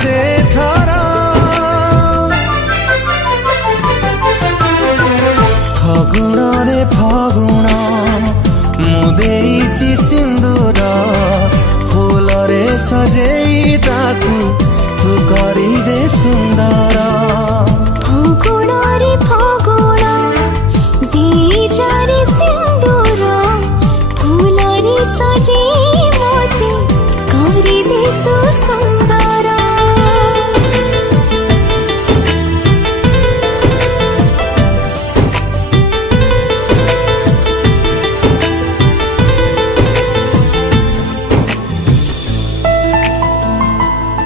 से थर फगुण रे फगुण मु देइछि सिंदूर फूल रे सजे